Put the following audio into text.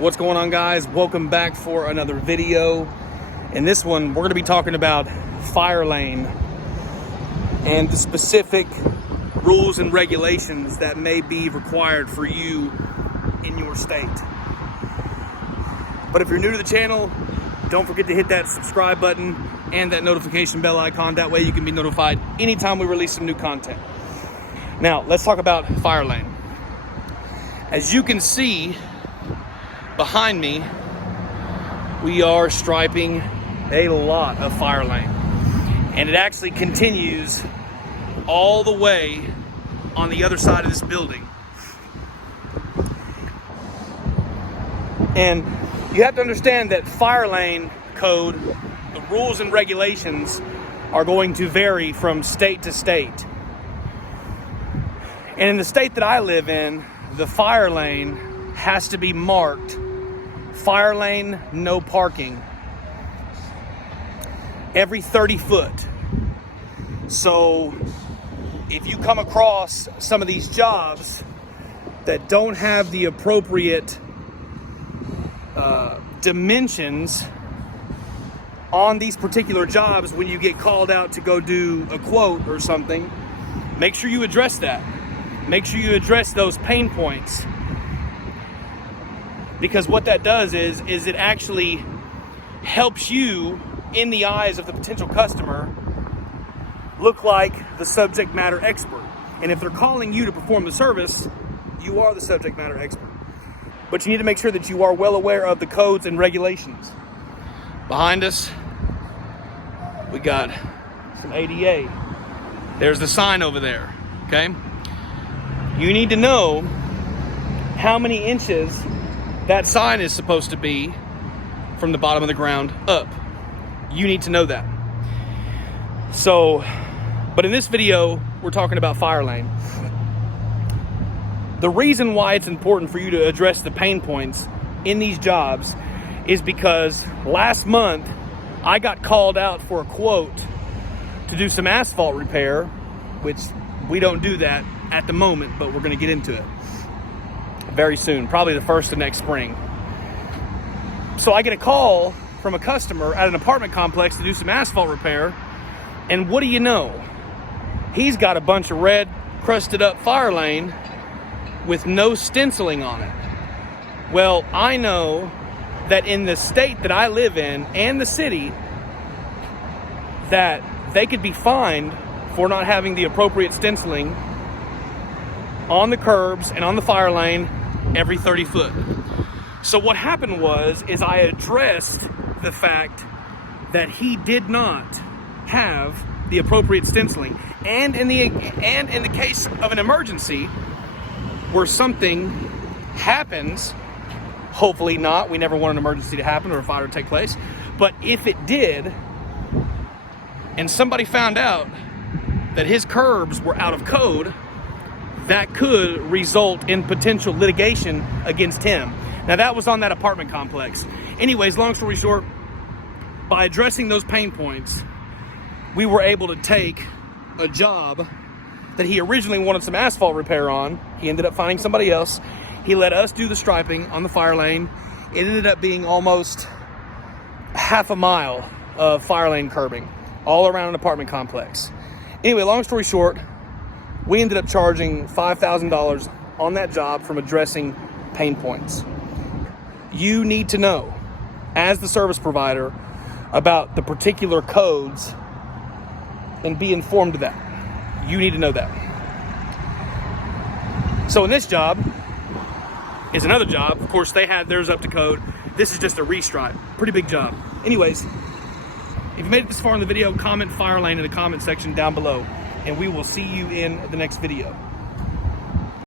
What's going on, guys? Welcome back for another video. In this one, we're going to be talking about Firelane and the specific rules and regulations that may be required for you in your state. But if you're new to the channel, don't forget to hit that subscribe button and that notification bell icon. That way you can be notified anytime we release some new content. Now, let's talk about Firelane. As you can see behind me, we are striping a lot of Firelane, and it actually continues all the way on the other side of this building. And you have to understand that Firelane code, the rules and regulations are going to vary from state to state. And in the state that I live in, the Firelane has to be marked Firelane no parking every 30 foot. So if you come across some of these jobs that don't have the appropriate dimensions on these particular jobs, when you get called out to go do a quote or something, make sure you address that. Make sure you address those pain points. Because what that does is it actually helps you, in the eyes of the potential customer, look like the subject matter expert. And if they're calling you to perform the service, you are the subject matter expert. But you need to make sure that you are well aware of the codes and regulations. Behind us, we got some ADA. There's the sign over there, okay? You need to know how many inches that sign is supposed to be from the bottom of the ground up. You need to know that. So, but in this video, we're talking about Firelane. The reason why it's important for you to address the pain points in these jobs is because last month I got called out for a quote to do some asphalt repair, which we don't do that at the moment, but we're going to get into it very soon, probably the first of next spring. So I get a call from a customer at an apartment complex to do some asphalt repair, and what do you know? He's got a bunch of red crusted up Firelane with no stenciling on it. Well, I know that in the state that I live in and the city, that they could be fined for not having the appropriate stenciling on the curbs and on the Firelane every 30 foot. So what happened is I addressed the fact that he did not have the appropriate stenciling. And in the case of an emergency where something happens, hopefully not, we never want an emergency to happen or a fire to take place, but if it did, and somebody found out that his curbs were out of code, that could result in potential litigation against him. Now, that was on that apartment complex. Anyways, long story short, by addressing those pain points, we were able to take a job that he originally wanted some asphalt repair on. He ended up finding somebody else. He let us do the striping on the Firelane. It ended up being almost half a mile of Firelane curbing all around an apartment complex. Anyway, long story short, we ended up charging $5,000 on that job from addressing pain points. You need to know, as the service provider, about the particular codes and be informed of that. You need to know that. So in this job is another job. Of course, they had theirs up to code. This is just a restripe. Pretty big job. Anyways, if you made it this far in the video, comment Firelane in the comment section down below, and we will see you in the next video.